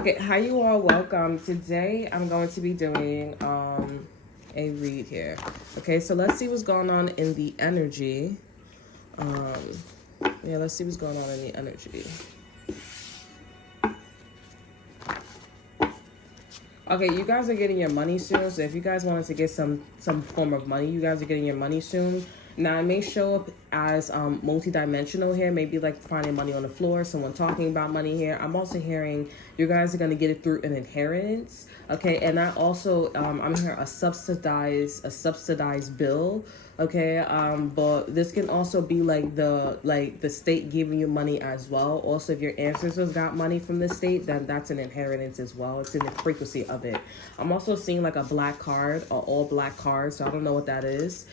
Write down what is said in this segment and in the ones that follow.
Okay, hi you all, welcome. Today I'm going to be doing a read here. Okay, so let's see what's going on in the energy. Um yeah, let's see what's going on in the energy. Okay, you guys are getting your money soon. So if you guys wanted to get some form of money, you guys are getting your money soon. Now it may show up as multi-dimensional here, maybe like finding money on the floor, someone talking about money here. I'm also hearing you guys are gonna get it through an inheritance. Okay, and I also I'm hearing a subsidized bill. Okay, but this can also be like the state giving you money as well. Also, if your ancestors got money from the state, then that's an inheritance as well. It's in the frequency of it. I'm also seeing like a black card, or all black card, so I don't know what that is.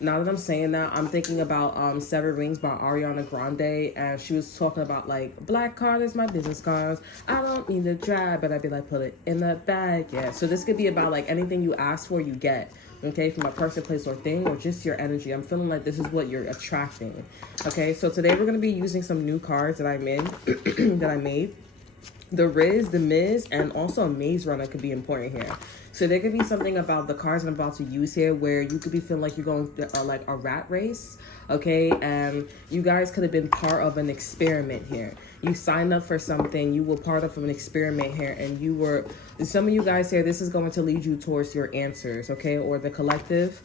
Now that I'm saying that, I'm thinking about Seven Rings by Ariana Grande, and she was talking about like, black card is my business cards. I don't need to drive, but I'd be like, put it in the bag, yeah. So this could be about like anything you ask for, you get. Okay, from a person, place, or thing, or just your energy. I'm feeling like this is what you're attracting. Okay, so today we're gonna be using some new cards that I made, that I made. The Riz, the Miz, and also a Maze Runner could be important here. So there could be something about the cards I'm about to use here where you could be feeling like you're going through, like a rat race, okay? And you guys could have been part of an experiment here. You signed up for something, you were part of an experiment here, and you were, some of you guys here, this is going to lead you towards your answers, okay? Or the collective,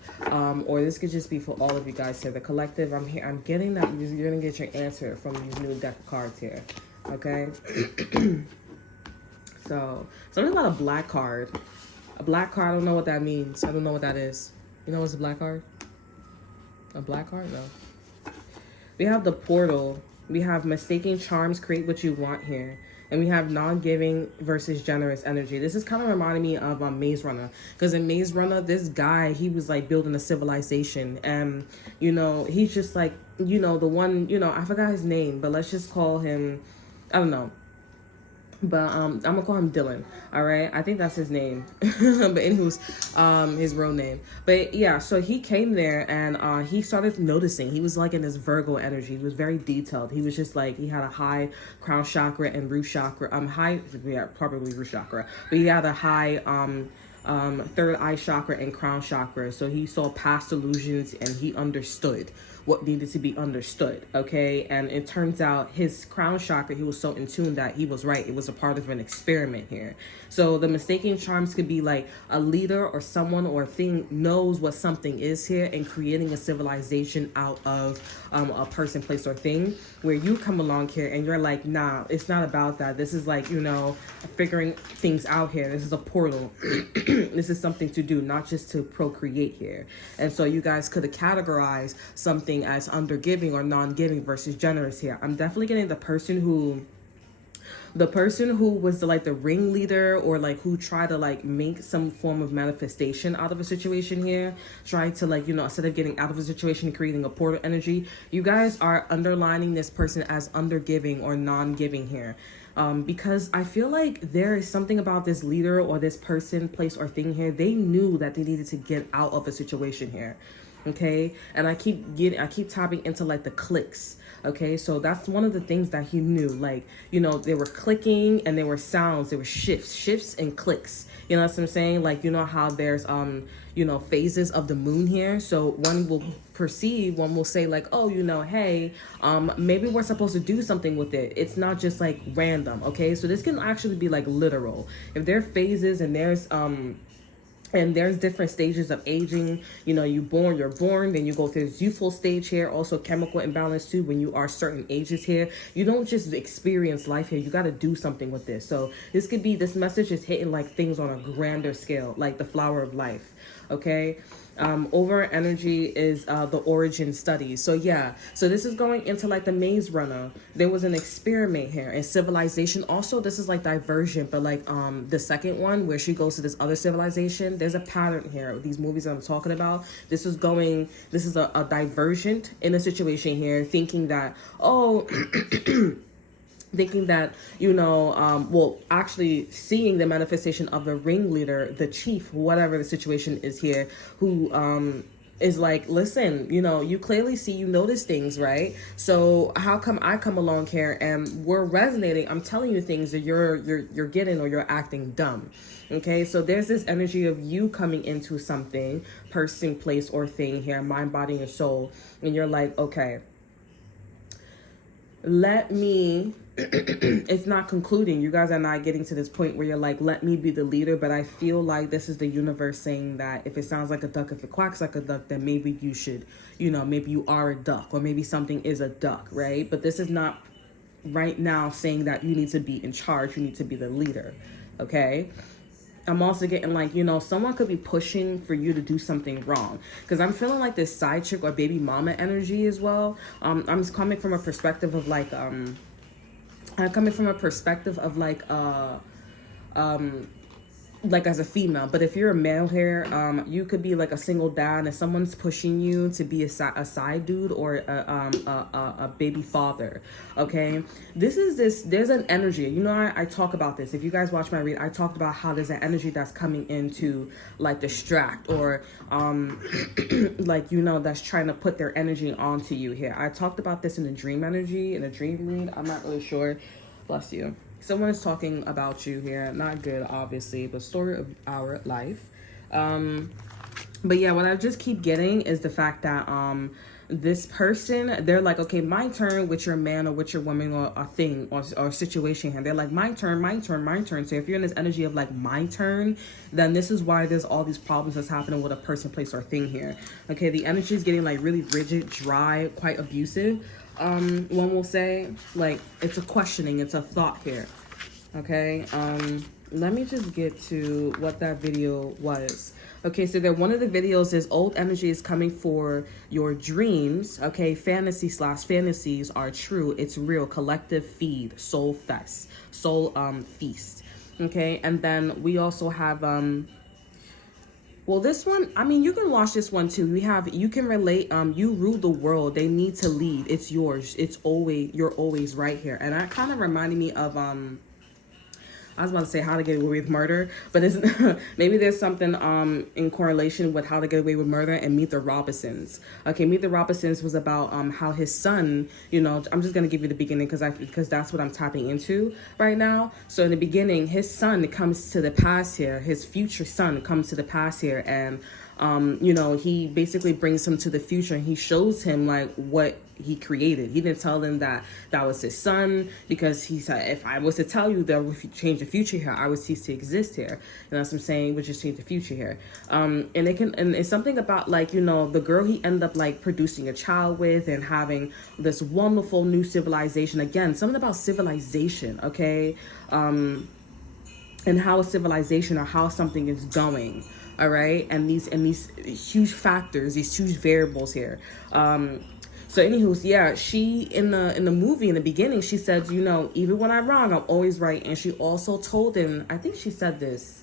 or this could just be for all of you guys here. The collective, I'm getting that you're gonna get your answer from these new deck of cards here, okay? So, something about a black card. A black card, I don't know what that means. I don't know what that is. You know what's a black card? A black card? No. We have the portal. We have mistaking charms create what you want here. And we have non-giving versus generous energy. This is kind of reminding me of Maze Runner. Because in Maze Runner, this guy, he was like building a civilization. And, you know, he's just like, you know, the one, you know, I forgot his name. But let's just call him, I don't know. But I'm gonna call him Dylan. All right, I think that's his name. But anywho's his real name. But yeah, so he came there and he started noticing. He was like in this Virgo energy. He was very detailed. He was just like, he had a high crown chakra and root chakra. High, yeah, probably root chakra. But he had a high third eye chakra and crown chakra. So he saw past illusions and he understood what needed to be understood, okay? And it turns out his crown chakra, he was so in tune that he was right. It was a part of an experiment here. So the mistaken charms could be like a leader or someone or a thing knows what something is here and creating a civilization out of a person, place, or thing, where you come along here and you're like, nah, it's not about that. This is like, you know, figuring things out here. This is a portal. This is something to do, not just to procreate here. And so you guys could have categorized something as undergiving or non-giving versus generous here. I'm definitely getting the person who was the ringleader, or like who tried to like make some form of manifestation out of a situation here, tried to like, you know, instead of getting out of a situation, creating a portal energy. You guys are underlining this person as undergiving or non-giving here. Because I feel like there is something about this leader or this person, place, or thing here. They knew that they needed to get out of a situation here. Okay, and I keep tapping into like the clicks. Okay, so that's one of the things that he knew. Like, you know, they were clicking and there were sounds, there were shifts and clicks. You know what I'm saying? Like, you know how there's you know, phases of the moon here. So one will say like, oh, you know, hey, maybe we're supposed to do something with it. It's not just like random. Okay, so this can actually be like literal. If there are phases and there's different stages of aging. You know, you're born, then you go through this youthful stage here, also chemical imbalance too, when you are certain ages here. You don't just experience life here, you got to do something with this. So this message is hitting like things on a grander scale, like the flower of life, okay? Over energy is the origin studies. So yeah, so this is going into like the Maze Runner. There was an experiment here and civilization. Also, this is like diversion, but like the second one where she goes to this other civilization, there's a pattern here. These movies that I'm talking about, this is a divergent in a situation here, thinking that, oh, thinking that, you know, well, actually seeing the manifestation of the ringleader, the chief, whatever the situation is here, who is like, listen, you clearly see, you notice things, right? So how come I come along here and we're resonating? I'm telling you things that you're getting, or you're acting dumb. Okay, so there's this energy of you coming into something, person, place, or thing here, mind, body, and soul, and you're like, okay, let me it's not concluding. You guys are not getting to this point where you're like, let me be the leader. But I feel like this is the universe saying that if it sounds like a duck, if it quacks like a duck, then maybe you should, maybe you are a duck, or maybe something is a duck, right? But this is not right now saying that you need to be in charge, you need to be the leader. Okay, I'm also getting like, someone could be pushing for you to do something wrong, because I'm feeling like this side chick or baby mama energy as well. I'm coming from a perspective of like like as a female. But if you're a male here, you could be like a single dad and someone's pushing you to be a side dude, or a baby father. Okay, there's an energy, I talk about this. If you guys watch my read, I talked about how there's an energy that's coming in to like distract, or like, that's trying to put their energy onto you here. I talked about this in the dream energy, in a dream read. I'm not really sure. Bless you. Someone is talking about you here. Not good, obviously, but story of our life. But yeah, what I just keep getting is the fact that this person, they're like, okay, my turn, with your man or with your woman, or a thing, or situation here. They're like, my turn, my turn, my turn. So if you're in this energy of like, my turn, then this is why there's all these problems that's happening with a person, place, or thing here. Okay, the energy is getting like really rigid, dry, quite abusive. One will say, like, it's a questioning, it's a thought here. Okay, let me just get to what that video was. Okay, so one of the videos is old energy is coming for your dreams. Okay, fantasies are true. It's real. Collective feed, soul feast. Okay, and then we also have well, this one, I mean, you can watch this one too. You can relate, you rule the world. They need to lead. It's yours. You're always right here. And that kind of reminded me of, I was about to say How to Get Away with Murder, but it's maybe there's something in correlation with How to Get Away with Murder and Meet the Robinsons. Okay, Meet the Robinsons was about how his son, I'm just gonna give you the beginning because that's what I'm tapping into right now. So in the beginning, his son comes to the past here. His future son comes to the past here, and he basically brings him to the future, and he shows him like what he created. He didn't tell them that was his son, because he said, if I was to tell you that if you change the future here, I would cease to exist here. And that's what I'm saying, would just change the future here. And it's something about like, the girl he ended up like producing a child with, and having this wonderful new civilization. Again, something about civilization, okay? And how a civilization, or how something is going. All right, and these huge factors, these huge variables here. So anywho, yeah, she in the movie in the beginning, she said, even when I'm wrong, I'm always right. And she also told him, I think she said this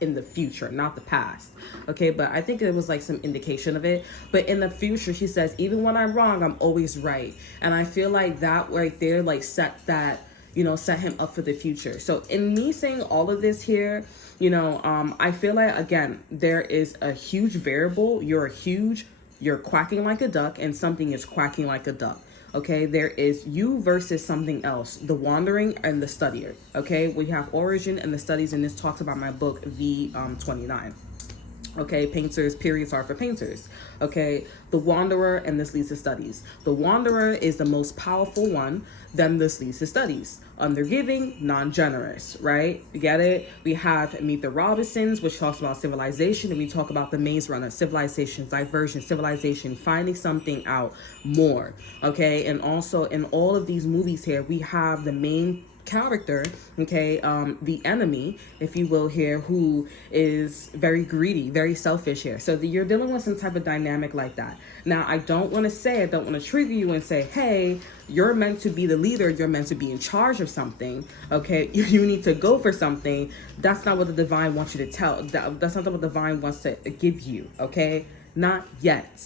in the future, not the past. Okay, but I think it was like some indication of it. But in the future, she says, even when I'm wrong, I'm always right. And I feel like that right there, like set him up for the future. So in me saying all of this here, I feel like, again, there is a huge variable. You're quacking like a duck, and something is quacking like a duck. Okay, there is you versus something else, the wandering and the studier. Okay, we have origin and the studies, and this talks about my book V29. Okay, painters, periods are for painters. Okay, the wanderer, and this leads to studies. The wanderer is the most powerful one, then this leads to studies. Undergiving, non-generous, right? You get it? We have Meet the Robinsons, which talks about civilization, and we talk about the Maze Runner, civilization, diversion, civilization, finding something out more. Okay, and also in all of these movies here, we have the main character, okay, the enemy, if you will, here, who is very greedy, very selfish here. So you're dealing with some type of dynamic like that. Now, I don't want to trigger you and say, hey, you're meant to be the leader, you're meant to be in charge of something, okay, you need to go for something. That's not what the divine wants you to tell. That's not what the divine wants to give you, okay? Not yet.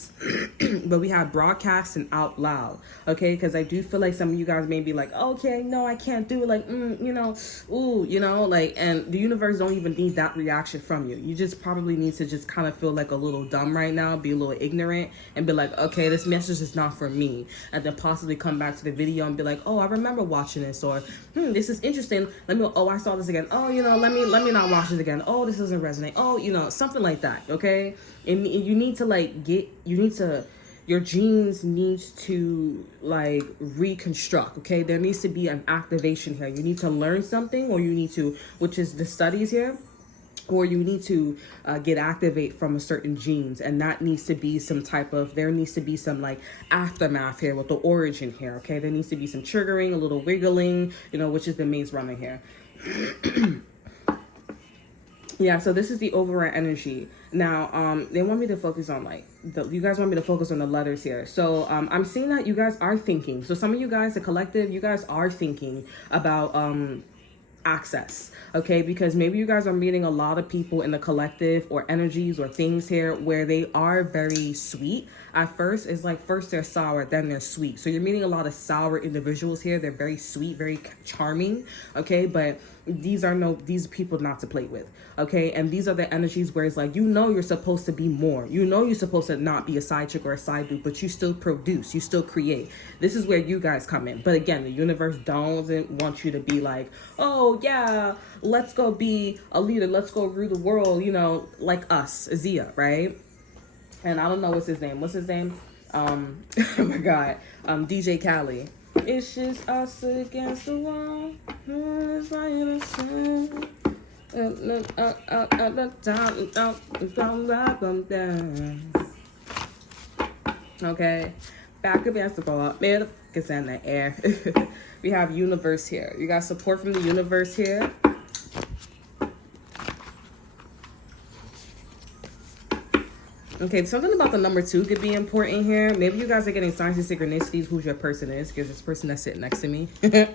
But we have broadcasting out loud, okay? Because I do feel like some of you guys may be like, okay, no, I can't do it. Like, you know, ooh, you know, like, and the universe don't even need that reaction from you. You just probably need to just kind of feel like a little dumb right now, be a little ignorant, and be like, okay, this message is not for me. And then possibly come back to the video and be like, oh, I remember watching this, or this is interesting. I saw this again. Oh, you know, let me not watch it again. Oh, this doesn't resonate. Oh, you know, something like that, okay? And you need to your genes needs to like reconstruct, okay? There needs to be an activation here. You need to learn something, or you need to, which is the studies here, or you need to get activate from a certain genes, and that needs to be there needs to be some like aftermath here with the origin here, okay? There needs to be some triggering, a little wiggling, you know, which is the maze runner here. Yeah, so this is the overall energy. Now, they want me to focus on you guys want me to focus on the letters here. So I'm seeing that you guys are thinking. So some of you guys, the collective, you guys are thinking about access, okay? Because maybe you guys are meeting a lot of people in the collective or energies or things here where they are very sweet. At first, it's like first they're sour, then they're sweet. So you're meeting a lot of sour individuals here. They're very sweet, very charming, okay? But these people not to play with, okay? And these are the energies where it's like, you know, you're supposed to be more. You know, you're supposed to not be a side chick or a side dude, but you still produce, you still create. This is where you guys come in. But again, the universe doesn't want you to be like, oh yeah, let's go be a leader, let's go rule the world, you know, like us, Azia, right? And I don't know what's his name. Oh my God, DJ Khaled. It's just us against the wall. It's like innocent. Okay, back against the ball. Man, it's in the air. We have universe here. You got support from the universe here. Okay, something about the number 2 could be important here. Maybe you guys are getting signs and synchronicities who your person is, because this person that's sitting next to me. I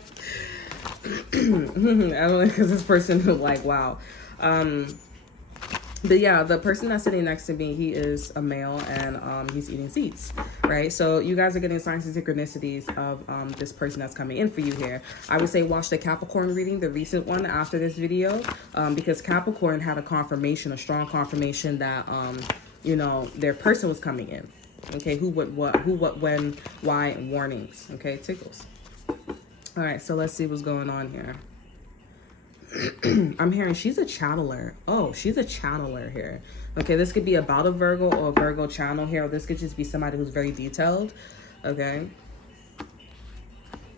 don't know, because this person is like, wow. But yeah, the person that's sitting next to me, he is a male, and he's eating seeds, right? So you guys are getting signs and synchronicities of this person that's coming in for you here. I would say watch the Capricorn reading, the recent one after this video, because Capricorn had a strong confirmation that you know, their person was coming in. Okay, who, what, when, why, and warnings. Okay, tickles. All right, so let's see what's going on here. I'm hearing she's a channeler. Oh, she's a channeler here. Okay, this could be about a Virgo or a Virgo channel here, or this could just be somebody who's very detailed. Okay.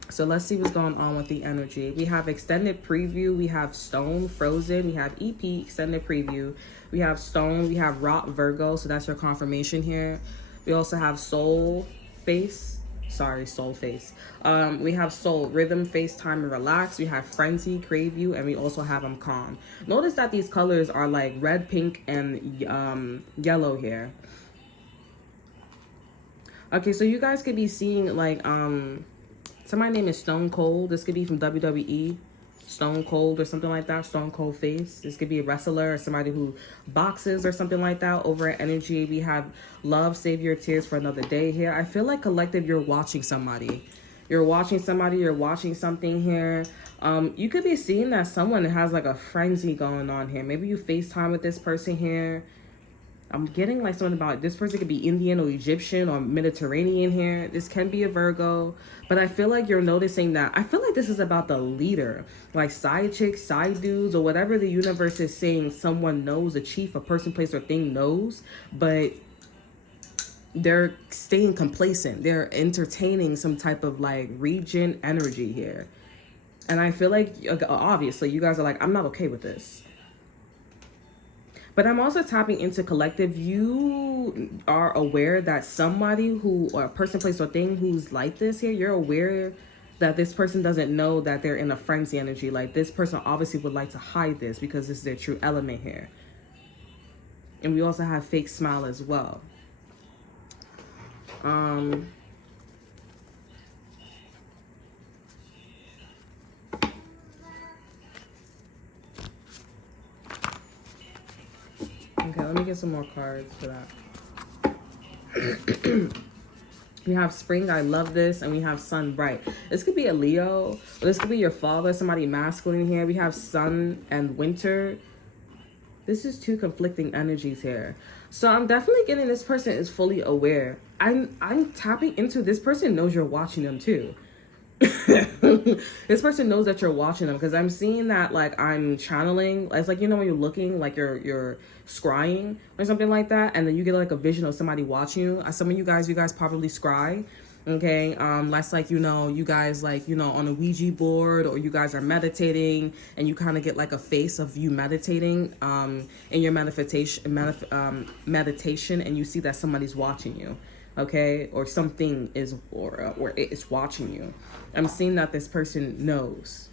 So let's see what's going on with the energy. We have extended preview. We have stone, frozen. We have EP, extended preview. We have stone. We have rock, Virgo. So that's your confirmation here. We also have soul face. Sorry, soul face. We have soul, rhythm, face, time, and relax. We have frenzy, crave you, and we also have calm. Notice that these colors are like red, pink, and yellow here. Okay, so you guys could be seeing like somebody's name is Stone Cold. This could be from WWE. Stone Cold or something like that. Stone Cold face. This could be a wrestler or somebody who boxes or something like that. Over at energy, we have love, save your tears for another day here. I feel like collective, you're watching somebody. You're watching somebody. You're watching something here. You could be seeing that someone has like a frenzy going on here. Maybe you FaceTime with this person here. I'm getting like something about this person could be Indian or Egyptian or Mediterranean here. This can be a Virgo, but I feel like you're noticing that. I feel like this is about the leader, like side chicks, side dudes, or whatever the universe is saying. Someone knows, a chief, a person, place, or thing knows, but they're staying complacent. They're entertaining some type of like region energy here. And I feel like, obviously, you guys are like, I'm not okay with this. But I'm also tapping into collective. You are aware that somebody who, or a person, place, or thing who's like this here, you're aware that this person doesn't know that they're in a frenzy energy. Like this person obviously would like to hide this because this is their true element here. And we also have fake smile as well. Okay, let me get some more cards for that. We have spring, I love this, and we have sun bright. This could be a Leo, or this could be your father, somebody masculine here. We have sun and winter. This is two conflicting energies here. So I'm definitely getting this person is fully aware. I'm tapping into this person knows you're watching them too. This person knows that you're watching them, because I'm seeing that like I'm channeling. It's like, you know, when you're looking like you're scrying or something like that, and then you get like a vision of somebody watching you. Some of you guys probably scry. Okay, that's like, you know, you guys like, you know, on a Ouija board, or you guys are meditating and you kind of get like a face of you meditating in your meditation, and you see that somebody's watching you. Okay, or something is, or it's watching you. I'm seeing that this person knows.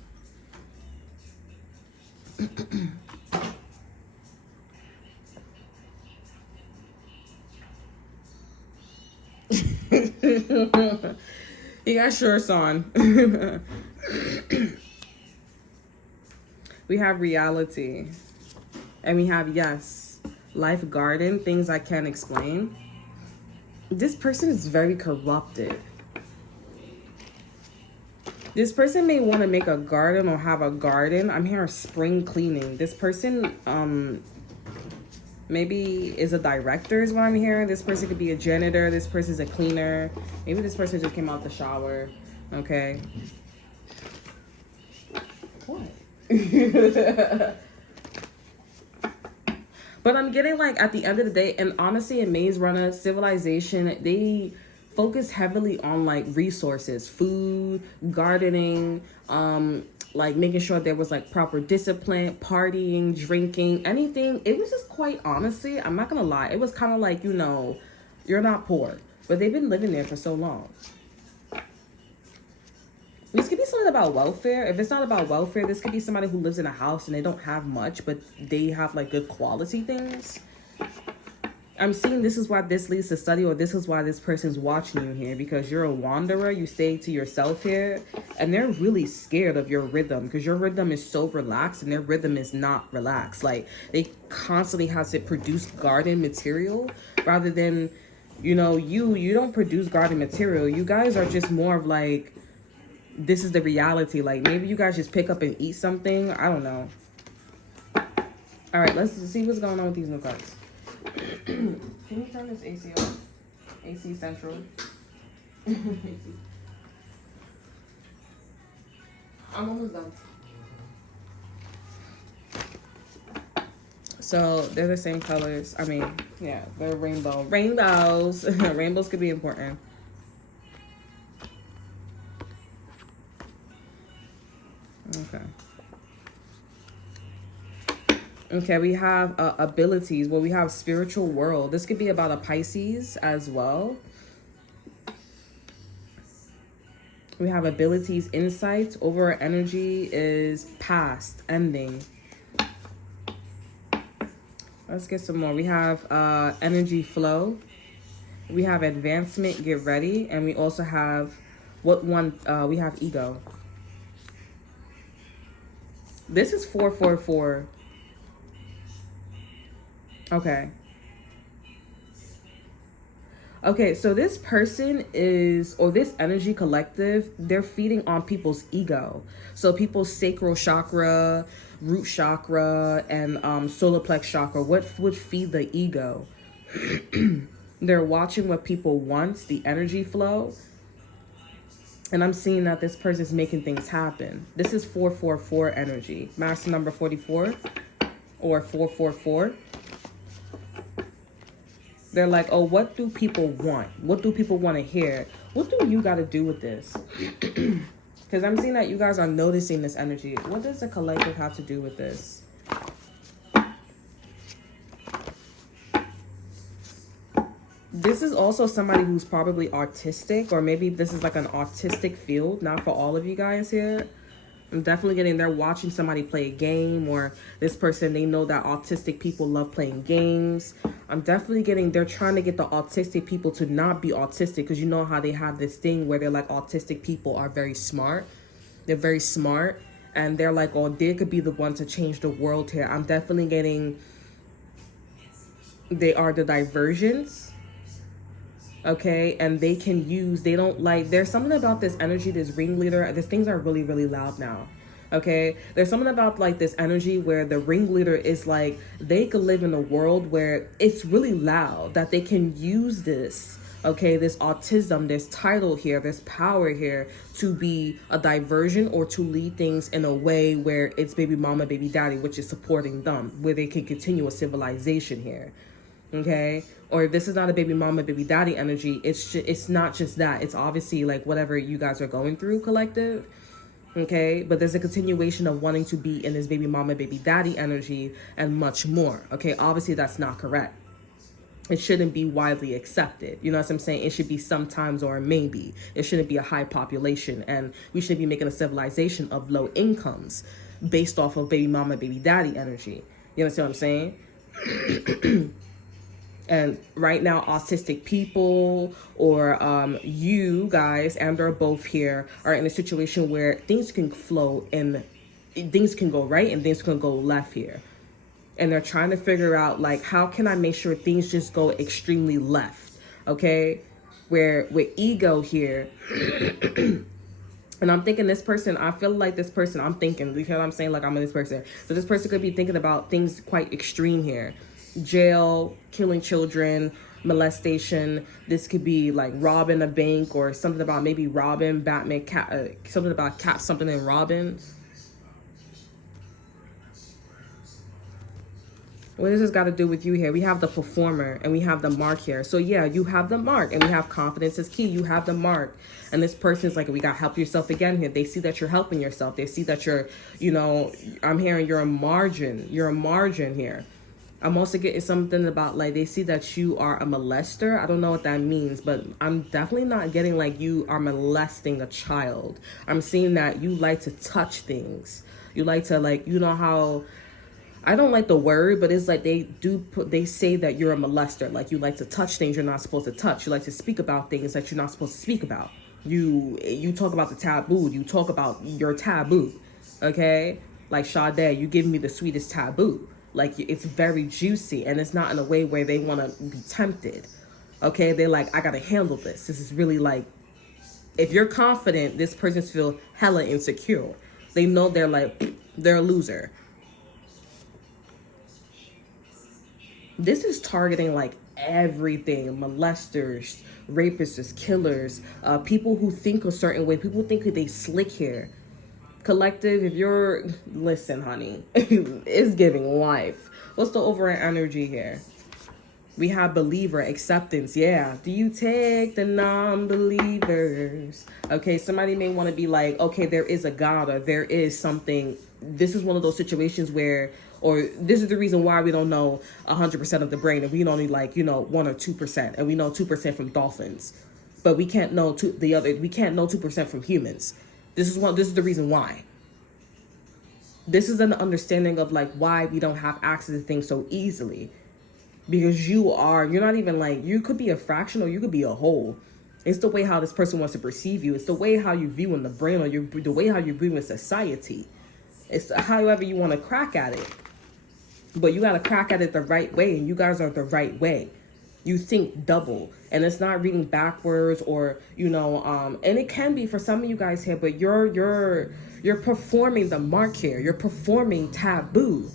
You got shorts on. We have reality, and we have yes, life garden, things I can't explain. This person is very corrupted. This person may want to make a garden or have a garden. I'm hearing spring cleaning. This person maybe is a director is what I'm hearing. This person could be a janitor. This person's a cleaner. Maybe this person just came out the shower. Okay. What? But I'm getting like at the end of the day, and honestly in Maze Runner Civilization, they focus heavily on like resources, food, gardening, like making sure there was like proper discipline, partying, drinking, anything. It was just quite honestly, I'm not gonna lie, it was kind of like, you know, you're not poor, but they've been living there for so long. This could be something about welfare. If it's not about welfare, this could be somebody who lives in a house and they don't have much, but they have like good quality things. I'm seeing this is why this leads to study, or this is why this person's watching you here, because you're a wanderer. You stay to yourself here, and they're really scared of your rhythm, because your rhythm is so relaxed and their rhythm is not relaxed. Like they constantly have to produce garden material rather than, you know, you don't produce garden material. You guys are just more of like, this is the reality. Like maybe you guys just pick up and eat something. I don't know. All right, let's see what's going on with these new cards. Can you turn this AC off? AC Central. I'm almost done. So they're the same colors. I mean, yeah, they're rainbow. Rainbows. Rainbows could be important. Okay. Okay, we have abilities. Well, we have spiritual world. This could be about a Pisces as well. We have abilities, insights. Over energy is past, ending. Let's get some more. We have energy flow. We have advancement, get ready. And we also have, we have ego. This is 444. Okay. Okay, so this person is, or this energy collective, they're feeding on people's ego. So people's sacral chakra, root chakra, and solar plex chakra, what would feed the ego? They're watching what people want, the energy flow. And I'm seeing that this person is making things happen. This is 444 energy. Master number 44 or 444. They're like, oh, what do people want? What do people want to hear? What do you got to do with this? Because I'm seeing that you guys are noticing this energy. What does the collective have to do with this? This is also somebody who's probably autistic, or maybe this is like an autistic field, not for all of you guys here. I'm definitely getting there watching somebody play a game, or this person, they know that autistic people love playing games. I'm definitely getting, they're trying to get the autistic people to not be autistic, because you know how they have this thing where they're like, autistic people are very smart. They're very smart, and they're like, oh, they could be the one to change the world here. I'm definitely getting, they are the divergence. okay? And they can use, they don't like, there's something about this energy, this ringleader, these things are really, really loud now. Okay, there's something about like this energy where the ringleader is like, they could live in a world where it's really loud, that they can use this, okay, this autism, this title here, this power here, to be a diversion or to lead things in a way where it's baby mama, baby daddy, which is supporting them, where they can continue a civilization here. Okay, or if this is not a baby mama, baby daddy energy, it's not just that, it's obviously like whatever you guys are going through, collective. Okay, but there's a continuation of wanting to be in this baby mama, baby daddy energy and much more. Okay, obviously that's not correct. It shouldn't be widely accepted. You know what I'm saying? It should be sometimes or maybe. It shouldn't be a high population, and we shouldn't be making a civilization of low incomes based off of baby mama, baby daddy energy. You understand what I'm saying? And right now, autistic people or you guys and or both here are in a situation where things can flow and things can go right and things can go left here. And they're trying to figure out, like, how can I make sure things just go extremely left, okay? Where with ego here, and I'm thinking this person, I feel like this person, I'm thinking, you know what I'm saying? Like, I'm in this person. So this person could be thinking about things quite extreme here. Jail, killing children, molestation. This could be like robbing a bank or something about maybe Robin, Batman, cat, something about cat, something in Robin. What does this got to do with you here? We have the performer and we have the mark here. So yeah, you have the mark and we have confidence is key. You have the mark. And this person's like, we got to help yourself again here. They see that you're helping yourself. They see that you're, you know, I'm hearing you're a margin. You're a margin here. I'm also getting something about like, they see that you are a molester. I don't know what that means, but I'm definitely not getting like you are molesting a child. I'm seeing that you like to touch things. You like to, like, you know how, I don't like the word, but it's like they say that you're a molester. Like, you like to touch things you're not supposed to touch. You like to speak about things that you're not supposed to speak about. You talk about the taboo. You talk about your taboo. Okay? Like Sade, you give me the sweetest taboo. Like, it's very juicy, and it's not in a way where they want to be tempted. Okay? They're like, I got to handle this. This is really like, if you're confident, this person's feel hella insecure. They know they're like, they're a loser. This is targeting like everything: molesters, rapists, killers, people who think a certain way, people think they slick here. Collective, if you're, listen, honey, it's giving life. What's the overall energy here? We have believer, acceptance. Yeah. Do you take the non-believers? Okay, somebody may want to be like, okay, there is a God, or there is something. This is one of those situations where, or this is the reason why we don't know 100% of the brain, and we only like, 1 or 2%, and we know 2% from dolphins, but we can't know we can't know 2% from humans. This is the reason why. This is an understanding of like why we don't have access to things so easily. Because you're not even like, you could be a fraction or you could be a whole. It's the way how this person wants to perceive you. It's the way how you view in the brain, or the way how you view in society. It's however you want to crack at it. But you got to crack at it the right way, and you guys are the right way. You think double, and it's not reading backwards, or, and it can be for some of you guys here, but you're performing the mark here. You're performing taboo.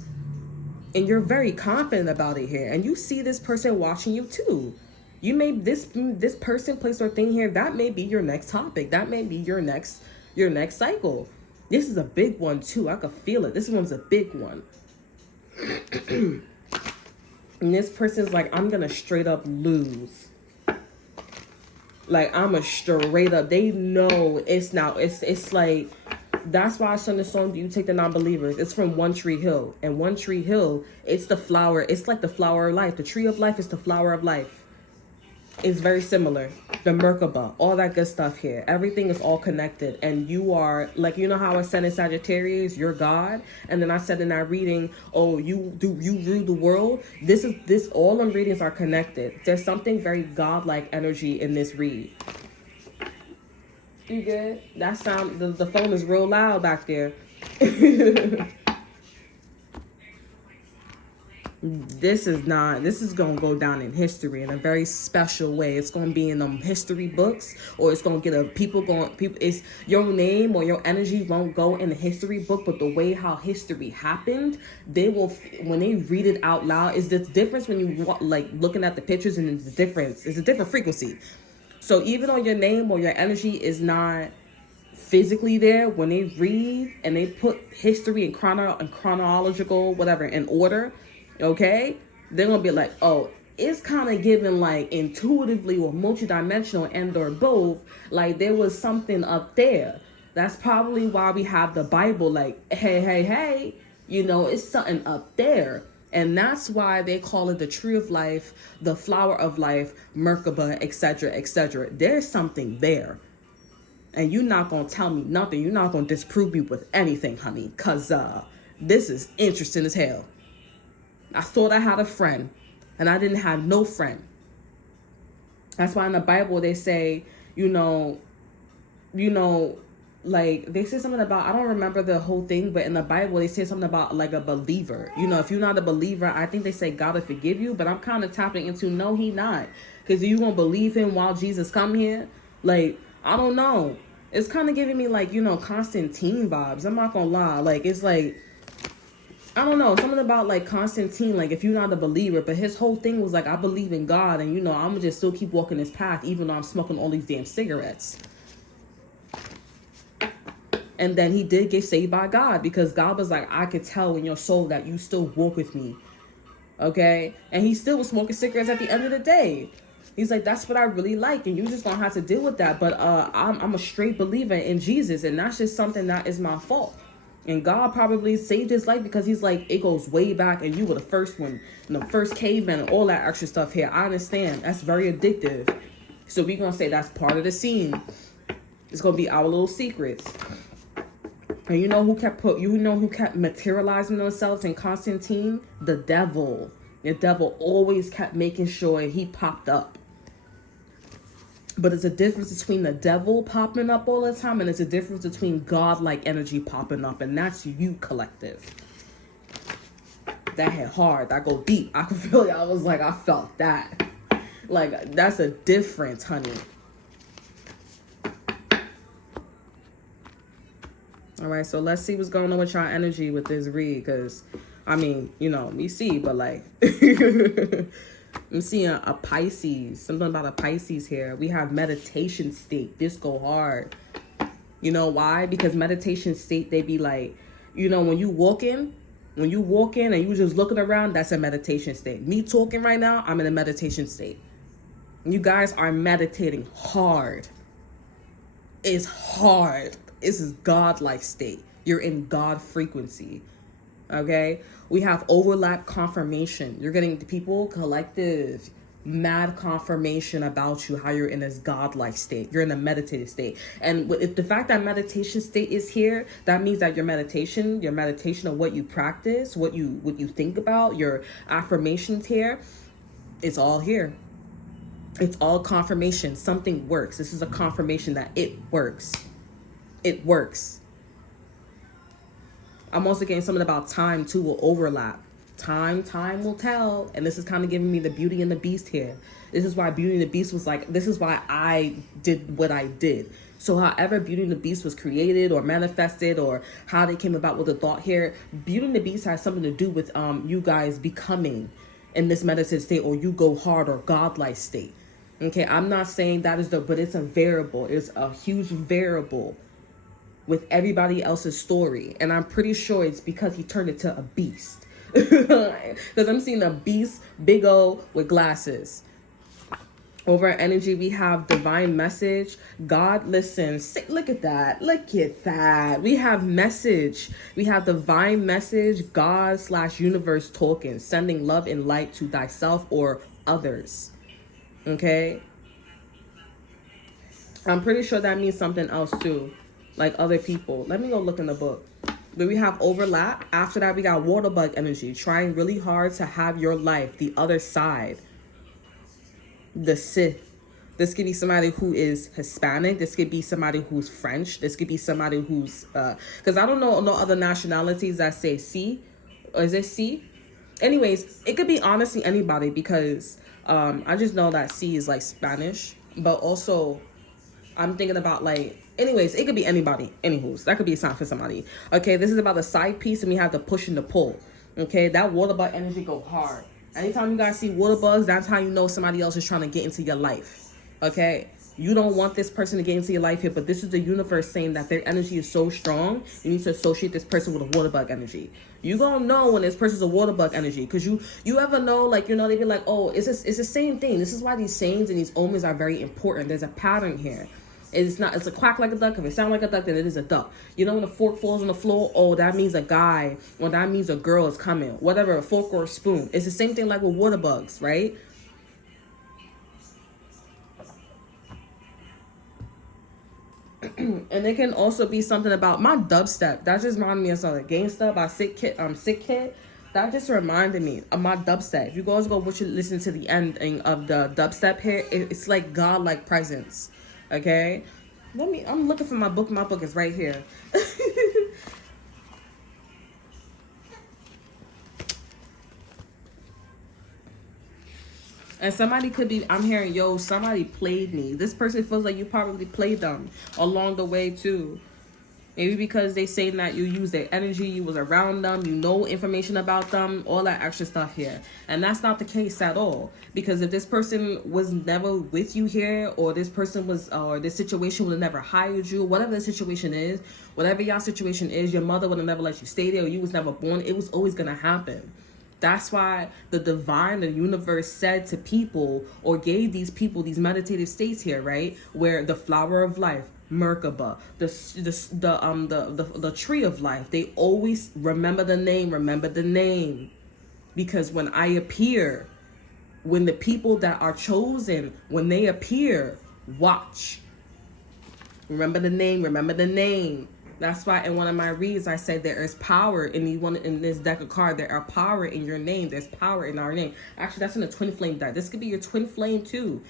And you're very confident about it here. And you see this person watching you too. You may, this person, place, or thing here, that may be your next topic. That may be your next cycle. This is a big one too. I could feel it. This one's a big one. And this person's like, I'm gonna straight up lose. Like, I'm a straight up, they know it's now, it's like, that's why I sung the song, Do You Take the Non-Believers? It's from One Tree Hill. And One Tree Hill, it's the flower. It's like the flower of life. The tree of life is the flower of life. It's very similar. The Merkaba, all that good stuff here. Everything is all connected. And you are, like, how I said in Sagittarius, you're God. And then I said in that reading, oh, you rule the world. All them readings are connected. There's something very God-like energy in this read. You good? That sound, the phone is real loud back there. this is going to go down in history in a very special way. It's going to be in history books, or it's going to get people, it's your name or your energy won't go in the history book, but the way how history happened, they will, when they read it out loud, is the difference when you like looking at the pictures, and it's a different frequency. So even though your name or your energy is not physically there, when they read and they put history and chronological whatever in order, okay, they're gonna be like, oh, it's kind of given like intuitively or multidimensional and or both, like there was something up there. That's probably why we have the Bible like, hey, it's something up there. And that's why they call it the tree of life, the flower of life, Merkaba, etc., etc. There's something there. And you're not going to tell me nothing. You're not going to disprove me with anything, honey. Because this is interesting as hell. I thought I had a friend, and I didn't have no friend. That's why in the Bible they say, like they say something about, I don't remember the whole thing, but in the Bible they say something about like a believer. If you're not a believer, I think they say God will forgive you, but I'm kind of tapping into no, he not. Because you going to believe him while Jesus come here? Like, I don't know. It's kind of giving me like, Constantine vibes. I'm not going to lie. Like, it's like, I don't know. Something about like Constantine, like if you're not a believer, but his whole thing was like, I believe in God, and I'm going to just still keep walking this path, even though I'm smoking all these damn cigarettes. And then he did get saved by God, because God was like, I could tell in your soul that you still walk with me. Okay? And he still was smoking cigarettes at the end of the day. He's like, that's what I really like, and you just gonna have to deal with that. But I'm a straight believer in Jesus, and that's just something that is my fault. And God probably saved his life because he's like, it goes way back, and you were the first one, and the first caveman, and all that extra stuff here. I understand. That's very addictive. So we're gonna say that's part of the scene. It's gonna be our little secrets. And you know who kept materializing themselves in Constantine? The devil. The devil always kept making sure he popped up. But there's a difference between the devil popping up all the time, and there's a difference between God-like energy popping up, and that's you, collective. That hit hard. That go deep. I could feel it. I was like, I felt that. Like, that's a difference, honey. All right, so let's see what's going on with your energy with this read, because, we see, but like... I'm seeing a Pisces, something about a Pisces here. We have meditation state. This go hard. You know why? Because meditation state, they be like, when you walk in and you just looking around, that's a meditation state. Me talking right now, I'm in a meditation state. You guys are meditating hard. It's hard. This is God-like state. You're in God frequency. Okay, we have overlap confirmation. You're getting the people collective mad confirmation about you, how you're in this godlike state. You're in a meditative state, and if the fact that meditation state is here, that means that your meditation of what you practice, what you think about, your affirmations here, it's all here. It's all confirmation. Something works. This is a confirmation that it works. It works. I'm also getting something about time too will overlap. Time will tell. And this is kind of giving me the Beauty and the Beast here. This is why Beauty and the Beast was like, this is why I did what I did. So however Beauty and the Beast was created or manifested, or how they came about with the thought here, Beauty and the Beast has something to do with you guys becoming in this meditative state, or you go hard or godlike state. Okay, I'm not saying that is but it's a variable. It's a huge variable with everybody else's story. And I'm pretty sure it's because he turned into a beast. Because I'm seeing a beast, big O with glasses. Over energy, we have divine message. God listens. Look at that. Look at that. We have message. We have divine message. God/universe talking. Sending love and light to thyself or others. Okay? I'm pretty sure that means something else too. Like other people. Let me go look in the book. But we have overlap. After that, we got water bug energy. Trying really hard to have your life, the other side. The Sith. This could be somebody who is Hispanic. This could be somebody who's French. This could be somebody who's... because I don't know no other nationalities that say C. Or is it C? Anyways, it could be honestly anybody because I just know that C is like Spanish, but also I'm thinking about like, anyways, it could be anybody. Anywho's, that could be a sign for somebody. Okay, this is about the side piece, and we have the push and the pull. Okay, that water bug energy go hard. Anytime you guys see water bugs, that's how you know somebody else is trying to get into your life. Okay, you don't want this person to get into your life here, but this is the universe saying that their energy is so strong, you need to associate this person with a water bug energy. You gonna know when this person's a water bug energy, because you ever know, like, you know, they be like, oh, it's the same thing. This is why these sayings and these omens are very important. There's a pattern here. It's a quack like a duck. If it sounds like a duck, then it is a duck. You know, when a fork falls on the floor, oh, that means a guy, or that means a girl is coming. Whatever, a fork or a spoon. It's the same thing like with water bugs, right? And it can also be something about my dubstep. That just reminded me of something. Gangsta by Sick Kid. That just reminded me of my dubstep. If you guys go listen to the ending of the dubstep here, it's like God-like presence. Okay? I'm looking for my book. My book is right here. And somebody could be, I'm hearing, yo, somebody played me. This person feels like you probably played them along the way too. Maybe because they say that you use their energy, you was around them, you know information about them, all that extra stuff here. And that's not the case at all. Because if this person was never with you here, or this person was, or this situation would have never hired you, whatever the situation is, whatever y'all situation is, your mother would have never let you stay there, or you was never born, it was always going to happen. That's why the divine, the universe said to people, or gave these people these meditative states here, right? Where the flower of life, Merkaba, the tree of life, they always remember the name. Because when I appear, when the people that are chosen, when they appear, watch. Remember the name. That's why in one of my reads I said there is power in this deck of cards. There are power in your name. There's power in our name. Actually, that's in the twin flame deck. This could be your twin flame too,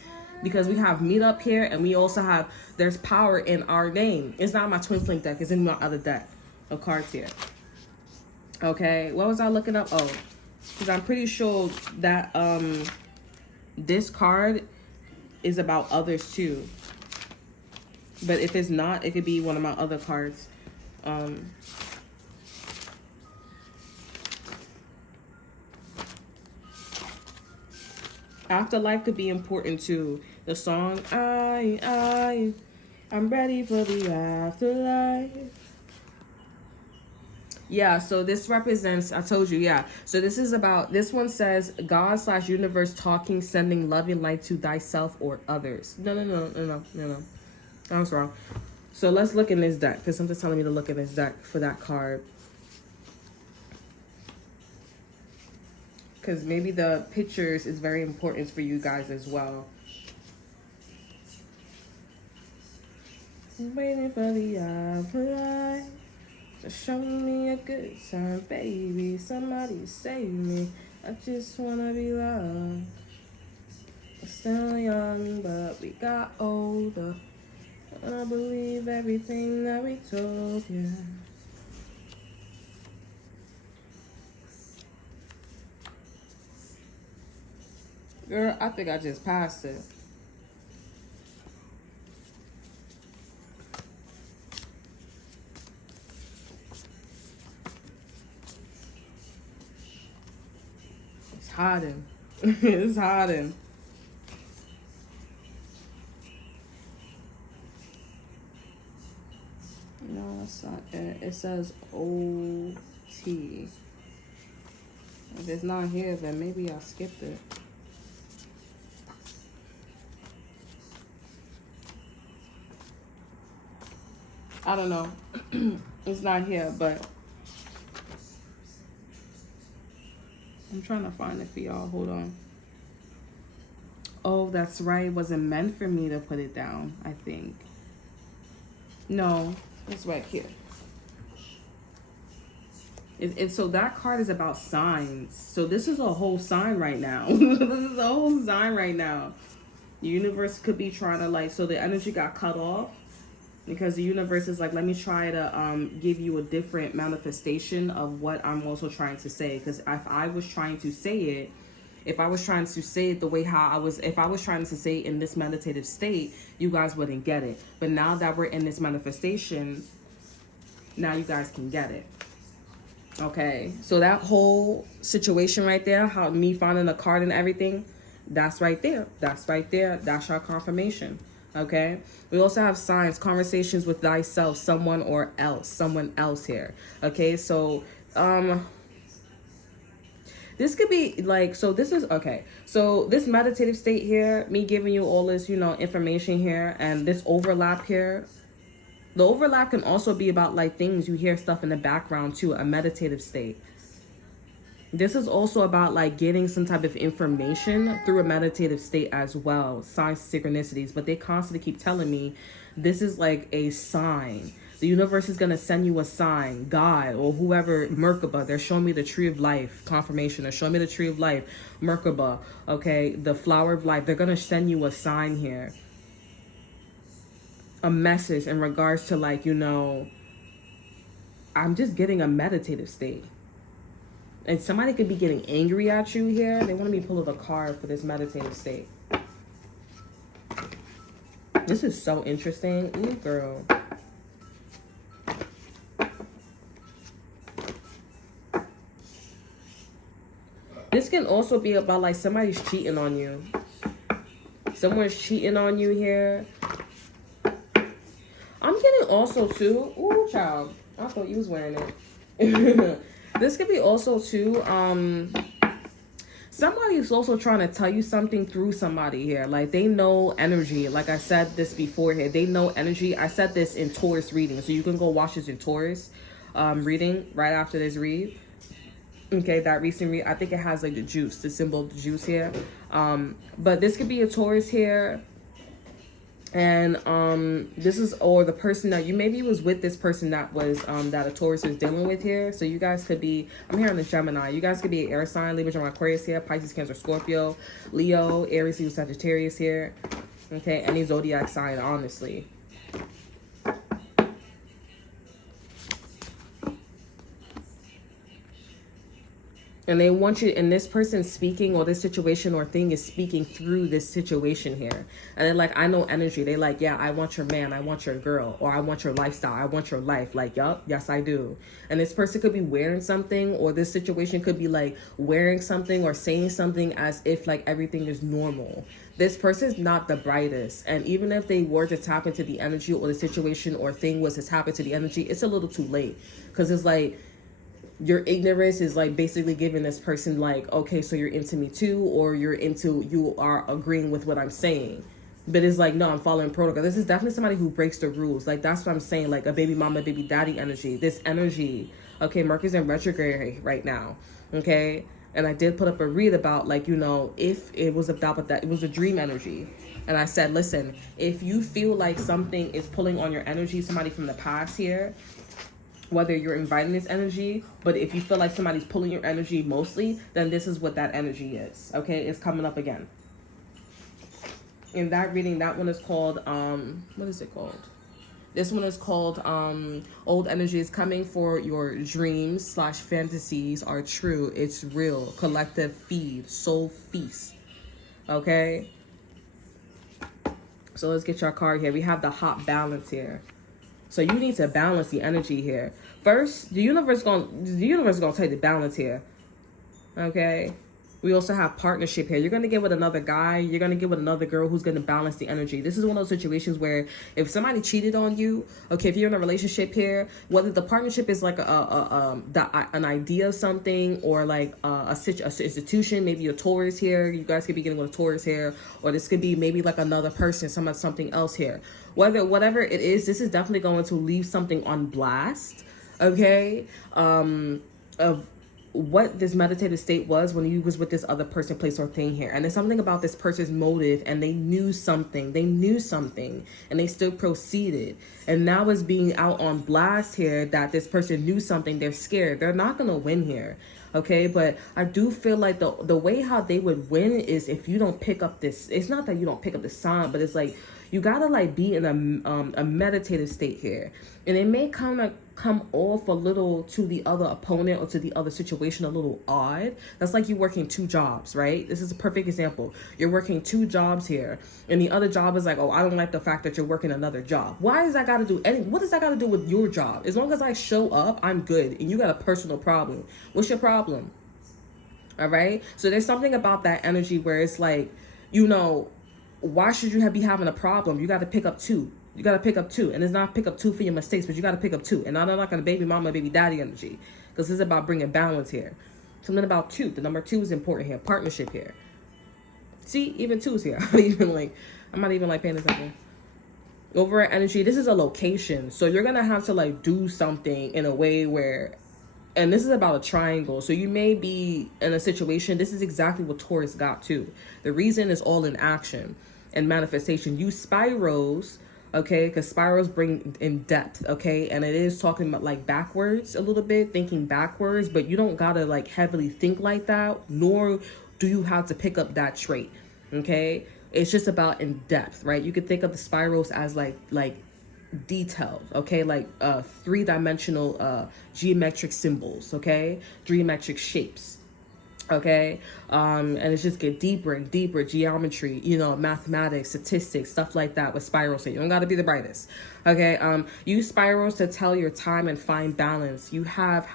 because we have meet up here, and we also have there's power in our name. It's not my twin flame deck. It's in my other deck of cards here. Okay, what was I looking up? Oh, because I'm pretty sure that this card is about others too. But if it's not, it could be one of my other cards. Afterlife could be important too. The song, I'm ready for the afterlife. Yeah, so this represents, I told you, yeah. So this is about, this one says, God/universe talking, sending loving light to thyself or others. No. I was wrong. So let's look in this deck, because something's telling me to look in this deck for that card. Because maybe the pictures is very important for you guys as well. I'm waiting for the afterlife to show me a good time, baby. Somebody save me. I just want to be loved. We're still young, but we got older. I believe everything that we told you. Girl, I think I just passed it. It's hiding. It's hiding. No, that's not it. It says OT. If it's not here, then maybe I skipped it. I don't know. It's not here, but I'm trying to find it for y'all. Hold on. Oh, that's right. It wasn't meant for me to put it down, I think. No, it's right here. So that card is about signs. So this is a whole sign right now. This is a whole sign right now. The universe could be trying to, like, so the energy got cut off. Because the universe is like, let me try to give you a different manifestation of what I'm also trying to say. Because if I was trying to say it, if I was trying to say it the way how I was, if I was trying to say it in this meditative state, you guys wouldn't get it. But now that we're in this manifestation, now you guys can get it. Okay, so that whole situation right there, how me finding the card and everything, that's right there. That's right there. That's our confirmation. Okay, we also have signs, conversations with thyself, someone else here. Okay, so this could be like, so this is okay, so this meditative state here, me giving you all this, you know, information here, and this overlap here, the overlap can also be about like things you hear stuff in the background too, a meditative state. This is also about like getting some type of information through a meditative state as well. Signs, synchronicities, but they constantly keep telling me this is like a sign. The universe is going to send you a sign. God or whoever, Merkaba, they're showing me the tree of life, confirmation. They're showing me the tree of life, Merkaba, okay, the flower of life. They're going to send you a sign here. A message in regards to like, you know, I'm just getting a meditative state. And somebody could be getting angry at you here. They want me to pull up a card for this meditative state. This is so interesting. Ooh, girl. This can also be about like somebody's cheating on you. Someone's cheating on you here. I'm getting also too. Ooh, child. I thought you was wearing it. This could be also too, somebody is also trying to tell you something through somebody here. Like they know energy. Like I said this before here. They know energy. I said this in Taurus reading. So you can go watch this in Taurus reading right after this read. Okay, that recent read. I think it has like the juice, the symbol of the juice here. But this could be a Taurus here. And this is, or the person that you maybe was with, this person that was that a Taurus is dealing with here. So you guys could be, I'm hearing the Gemini, you guys could be an air sign, Libra, Gemini, Aquarius here, Pisces, Cancer, Scorpio, Leo, Aries, Leo, Sagittarius here. Okay, any zodiac sign, honestly. And they want you, and this person speaking, or this situation or thing is speaking through this situation here. And they're like, I know energy. They like, yeah, I want your man, I want your girl, or I want your lifestyle, I want your life. Like, yup, yes, I do. And this person could be wearing something, or this situation could be like wearing something or saying something as if like everything is normal. This person is not the brightest. And even if they were to tap into the energy, or the situation or thing was to tap into the energy, it's a little too late. Because it's like, your ignorance is like basically giving this person like, okay, so you're into me too, or you are agreeing with what I'm saying. But it's like, no, I'm following protocol. This is definitely somebody who breaks the rules. Like, that's what I'm saying, like a baby mama, baby daddy energy. This energy, okay, Mercury's in retrograde right now, okay? And I did put up a read about like, you know, if it was about that, it was a dream energy. And I said, listen, if you feel like something is pulling on your energy, somebody from the past here, whether you're inviting this energy, but if you feel like somebody's pulling your energy mostly, then this is what that energy is. Okay, it's coming up again. In that reading, that one is called, what is it called? This one is called, Old Energy is Coming for Your Dreams / Fantasies Are True. It's real. Collective feed. Soul feast. Okay? So let's get your card here. We have the hot balance here. So you need to balance the energy here. First, the universe gonna tell you to balance here. Okay? We also have partnership here. You're going to get with another guy. You're going to get with another girl who's going to balance the energy. This is one of those situations where if somebody cheated on you, okay, if you're in a relationship here, whether the partnership is like an idea of something, or like a institution, maybe a Taurus here. You guys could be getting with a Taurus here, or this could be maybe like another person, something else here. Whatever it is, this is definitely going to leave something on blast, okay, of what this meditative state was when you was with this other person, place, or thing here. And there's something about this person's motive, and they knew something, and they still proceeded. And now it's being out on blast here that this person knew something. They're scared. They're not going to win here. Okay, but I do feel like the way how they would win is if you don't pick up this, it's not that you don't pick up the sign, but it's like You gotta like be in a meditative state here, and it may come off a little to the other opponent or to the other situation a little odd. That's like you working two jobs, right? This is a perfect example. You're working two jobs here, and the other job is like, oh, I don't like the fact that you're working another job. Why does that got to do any? What does that got to do with your job? As long as I show up, I'm good, and you got a personal problem. What's your problem? All right. So there's something about that energy where it's like, why should you be having a problem? You got to pick up two. You got to pick up two. And it's not pick up two for your mistakes, but you got to pick up two. And I'm not going to baby mama, baby daddy energy, because this is about bringing balance here. Something about two. The number two is important here. Partnership here. See, even two is here. I'm not even like paying attention. Over energy, this is a location. So you're going to have to like do something in a way where, and this is about a triangle. So you may be in a situation. This is exactly what Taurus got too. The reason is all in action and manifestation. Use spirals, okay? Because spirals bring in depth, okay? And it is talking about like backwards a little bit, thinking backwards. But you don't gotta like heavily think like that, nor do you have to pick up that trait, okay? It's just about in depth, right? You could think of the spirals as like detailed, okay, like three-dimensional geometric symbols, okay, geometric shapes, okay, and it's just get deeper and deeper geometry, mathematics, statistics, stuff like that with spirals. So you don't got to be the brightest, okay. Use spirals to tell your time and find balance. You have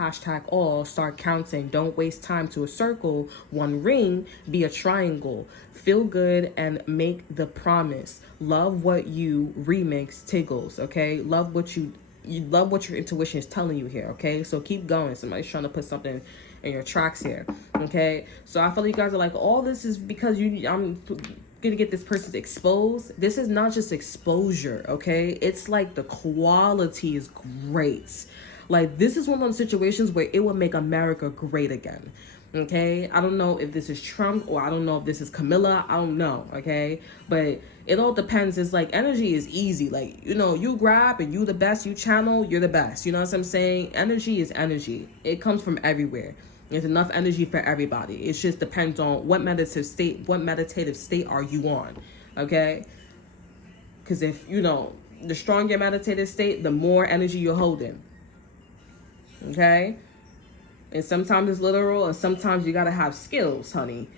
#all, start counting. Don't waste time to a circle. One ring, be a triangle. Feel good and make the promise. Love what you remix tiggles, okay? Love what you love what your intuition is telling you here, okay? So keep going. Somebody's trying to put something in your tracks here, okay? So I feel like you guys are like, all this is because I'm gonna get this person exposed. This is not just exposure, okay? It's like the quality is great. Like, this is one of those situations where it will make America great again. Okay, I don't know if this is Trump or I don't know if this is Camilla. I don't know. Okay, but it all depends. It's like energy is easy. Like, you grab and you the best, you channel, you're the best. You know what I'm saying? Energy is energy. It comes from everywhere. There's enough energy for everybody. It just depends on what meditative state are you on. Okay, because if the stronger your meditative state, the more energy you're holding. Okay. And sometimes it's literal, and sometimes you gotta have skills, honey.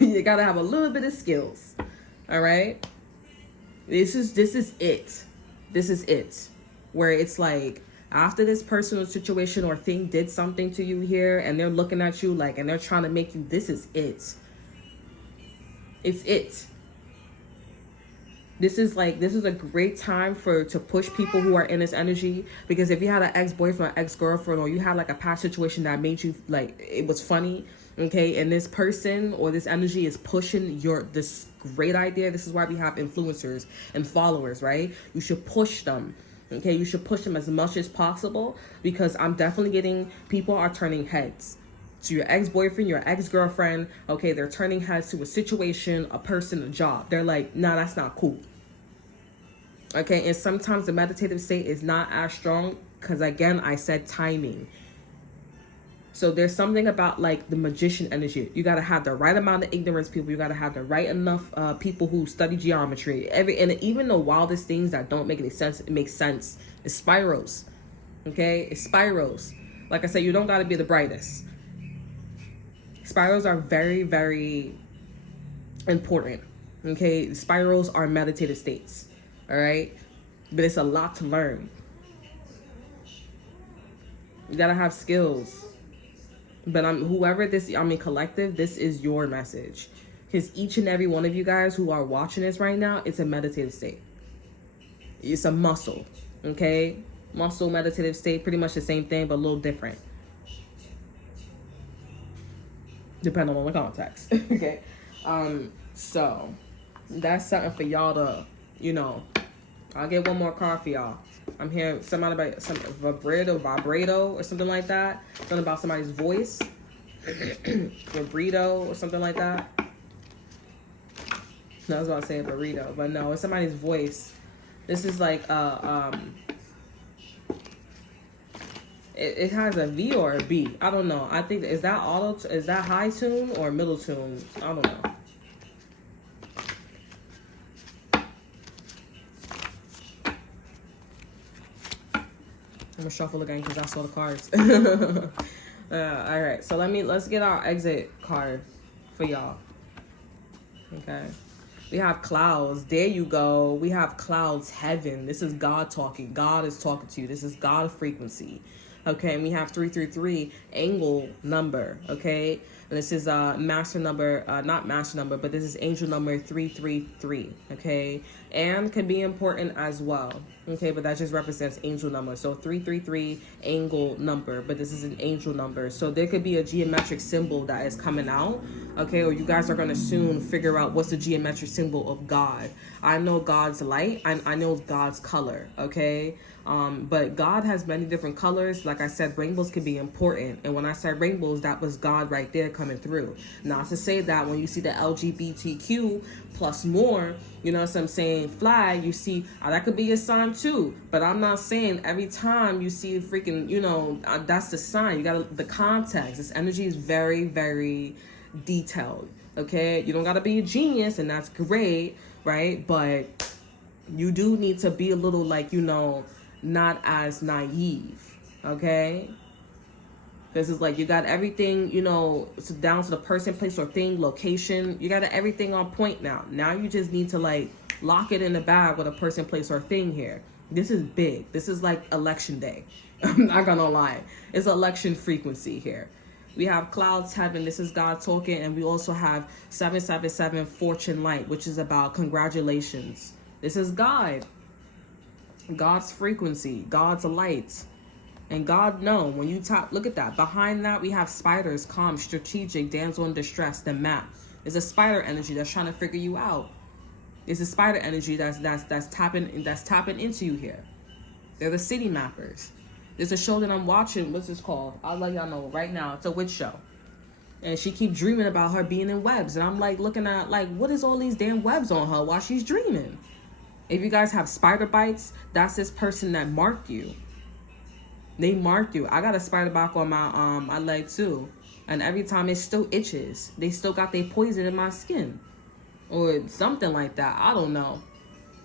You gotta have a little bit of skills. All right. This is it. This is it. Where it's like, after this personal situation or thing did something to you here, and they're looking at you like, and they're trying to make you, this is it. It's it. This is a great time to push people who are in this energy, because if you had an ex-boyfriend, ex-girlfriend, or you had like a past situation that made you like, it was funny, okay, and this person or this energy is pushing this great idea. This is why we have influencers and followers, right? You should push them, okay? You should push them as much as possible, because I'm definitely getting people are turning heads. So your ex-boyfriend, your ex-girlfriend, okay, they're turning heads to a situation, a person, a job. They're like, nah, that's not cool. Okay, and sometimes the meditative state is not as strong because, again, I said timing. So there's something about like the magician energy. You got to have the right amount of ignorance people. You got to have the right enough people who study geometry. And even the wildest things that don't make any sense, it makes sense. It's spirals. Okay, it's spirals. Like I said, you don't got to be the brightest. Spirals are very, very important. Okay, spirals are meditative states. All right, but it's a lot to learn. You gotta have skills. But collective, this is your message, because each and every one of you guys who are watching this right now, it's a meditative state. It's a muscle. Okay, muscle, meditative state, pretty much the same thing, but a little different, depending on the context. Okay, so that's something for y'all to, I'll get one more card for y'all. I'm hearing something about some vibrato or something like that. Something about somebody's voice. Vibrato or something like that. No, I was about to say a burrito, but no, it's somebody's voice. This is like it has a V or a B. I don't know. I think, is that high tune or middle tune? I don't know. gonna shuffle again because I saw the cards. All right, so let's get our exit card for y'all. Okay, we have clouds. There you go. We have clouds, heaven. This is God talking. God is talking to you. This is God frequency. Okay, and we have 333, angle number. Okay, and this is master number, not master number, but this is angel number 333. Okay, and can be important as well. Okay, but that just represents angel number. So 333, angle number, but this is an angel number. So there could be a geometric symbol that is coming out. Okay, or you guys are gonna soon figure out what's the geometric symbol of God. I know God's light. I know God's color. Okay. But God has many different colors. Like I said, rainbows can be important. And when I said rainbows, that was God right there coming through. Not to say that when you see the LGBTQ plus more, you know what I'm saying, flag, you see, that could be a sign too. But I'm not saying every time you see freaking, you know, that's the sign. You got the context. This energy is very, very detailed. Okay. You don't got to be a genius, and that's great. Right. But you do need to be a little, like, you know, not as naive. Okay, this is like you got everything, you know, down to the person, place, or thing, location. You got everything on point now. Now you just need to like lock it in the bag with a person, place, or thing here. This is big. This is like election day. I'm not gonna lie, it's election frequency here. We have clouds, heaven. This is God talking. And we also have 777, fortune light, which is about congratulations. This is God's frequency, God's light. And God know when you look at that. Behind that, we have spiders, calm, strategic, damsel in distress, the map. There's a spider energy that's trying to figure you out. There's a spider energy that's tapping into you here. They're the city mappers. There's a show that I'm watching. What's this called? I'll let y'all know right now. It's a witch show. And she keep dreaming about her being in webs. And I'm like looking at like, what is all these damn webs on her while she's dreaming? If you guys have spider bites, that's this person that marked you. They marked you. I got a spider bite on my leg too. And every time it still itches. They still got their poison in my skin. Or something like that. I don't know.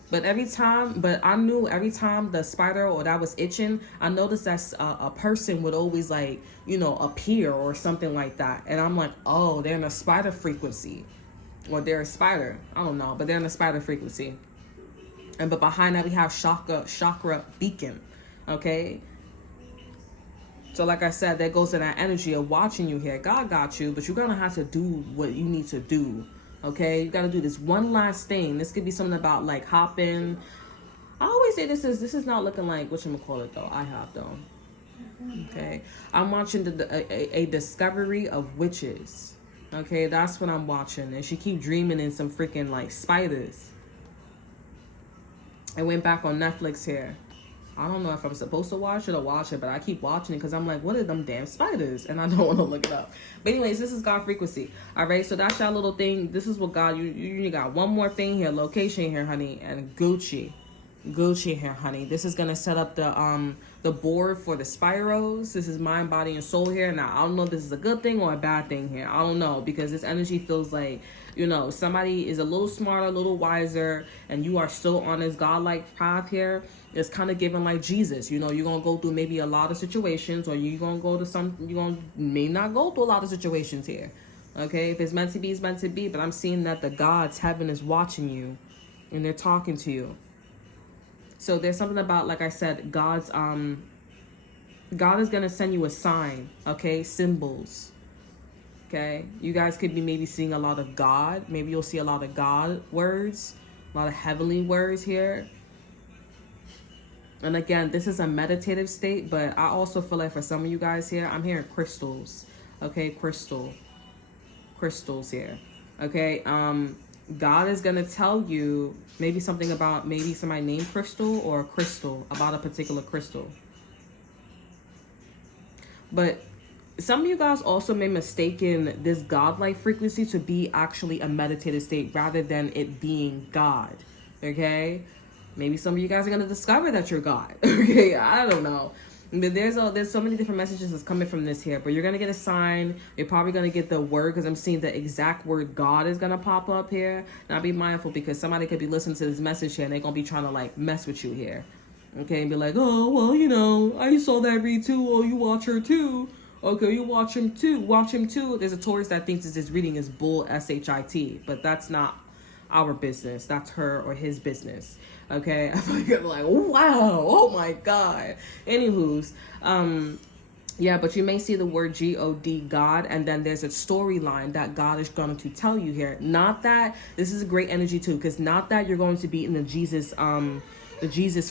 But I knew every time the spider or that was itching, I noticed that a person would always like, you know, appear or something like that. And I'm like, oh, they're in a spider frequency. Or they're a spider. I don't know. But they're in a spider frequency. But behind that, we have chakra beacon. Okay. So like I said, that goes to that energy of watching you here. God got you, but you're going to have to do what you need to do. Okay. You got to do this one last thing. This could be something about like hopping. I always say this is not looking like, whatchamacallit though. I hop though. Okay. I'm watching a discovery of witches. Okay. That's what I'm watching. And she keep dreaming in some freaking like spiders. I went back on Netflix here. I don't know if I'm supposed to watch it or watch it, but I keep watching it because I'm like, what are them damn spiders? And I don't want to look it up. But anyways, this is God frequency. All right, so that's your little thing. This is what God, you got one more thing here, location here, honey, and Gucci here, honey. This is going to set up the board for the spirals. This is mind, body, and soul here. Now, I don't know if this is a good thing or a bad thing here. I don't know, because this energy feels like, you know, somebody is a little smarter, a little wiser, and you are still on this godlike path here. It's kind of given like Jesus. You know, you're going to go through maybe a lot of situations, or you're going to go to may not go through a lot of situations here. Okay, if it's meant to be, it's meant to be. But I'm seeing that the gods, heaven is watching you, and they're talking to you. So there's something about, like I said, God is going to send you a sign, okay? Symbols, okay? You guys could be maybe seeing a lot of God. Maybe you'll see a lot of God words, a lot of heavenly words here. And again, this is a meditative state, but I also feel like for some of you guys here, I'm hearing crystals, okay? Crystals here, okay? God is going to tell you maybe something about maybe somebody named Crystal, or a crystal, about a particular crystal. But some of you guys also may mistaken this godlike frequency to be actually a meditative state rather than it being God, okay? Maybe some of you guys are going to discover that you're God, okay? I don't know. But there's so many different messages that's coming from this here. But you're going to get a sign. You're probably going to get the word, because I'm seeing the exact word God is going to pop up here. Now be mindful, because somebody could be listening to this message here and they're going to be trying to like mess with you here. Okay, and be like, oh, well, you know, I saw that read too. Oh, you watch her too. Okay, you watch him too. Watch him too. There's a Taurus that thinks this reading is bull shit, but that's not our business. That's her or his business. Okay, I feel like I'm like, wow, oh my god. Anywho's, yeah, but you may see the word God, God, and then there's a storyline that God is going to tell you here. Not that this is a great energy too, because not that you're going to be in the Jesus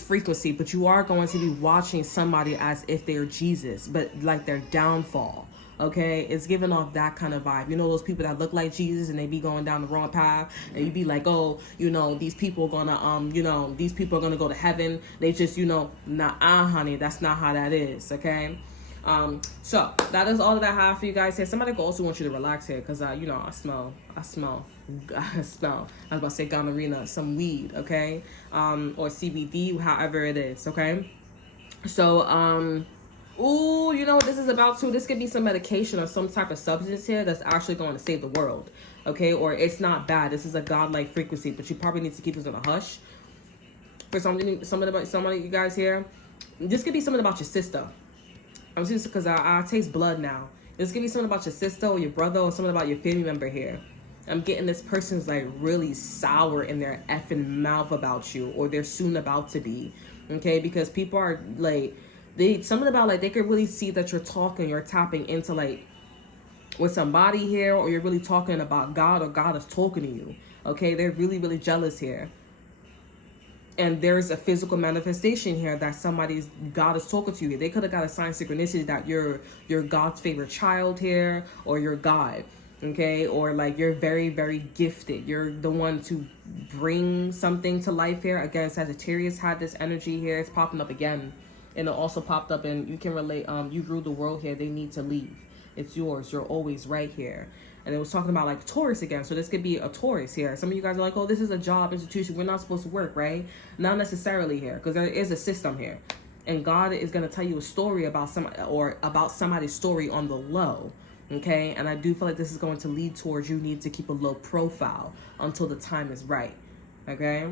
frequency, but you are going to be watching somebody as if they're Jesus, but like their downfall. Okay, it's giving off that kind of vibe. You know those people that look like Jesus and they be going down the wrong path, and you be like, oh, you know, these people are gonna these people are gonna go to heaven. They just, nah, honey, that's not how that is. Okay. So that is all that I have for you guys here. Somebody could also want you to relax here, because I smell I was about to say gonorrhea, some weed, okay, or CBD, however it is, okay. So ooh, you know what this is about too? This could be some medication or some type of substance here that's actually going to save the world, okay? Or it's not bad. This is a godlike frequency, but you probably need to keep this on a hush. For something about somebody you guys here, this could be something about your sister. I'm just because I taste blood now. This could be something about your sister or your brother or something about your family member here. I'm getting this person's like really sour in their effing mouth about you, or they're soon about to be, okay? Because people are like, something about like they could really see that you're talking, you're tapping into like with somebody here, or you're really talking about God, or God is talking to you, okay? They're really, really jealous here. And there's a physical manifestation here that God is talking to you. They could have got a sign synchronicity that you're God's favorite child here, or you're God, okay? Or like you're very, very gifted. You're the one to bring something to life here. Again, Sagittarius had this energy here. It's popping up again. And it also popped up, and you can relate. You rule the world here. They need to leave. It's yours. You're always right here. And it was talking about like Taurus again. So this could be a Taurus here. Some of you guys are like, oh, this is a job institution. We're not supposed to work, right? Not necessarily here, because there is a system here. And God is going to tell you a story about somebody's story on the low. Okay. And I do feel like this is going to lead towards you need to keep a low profile until the time is right. Okay.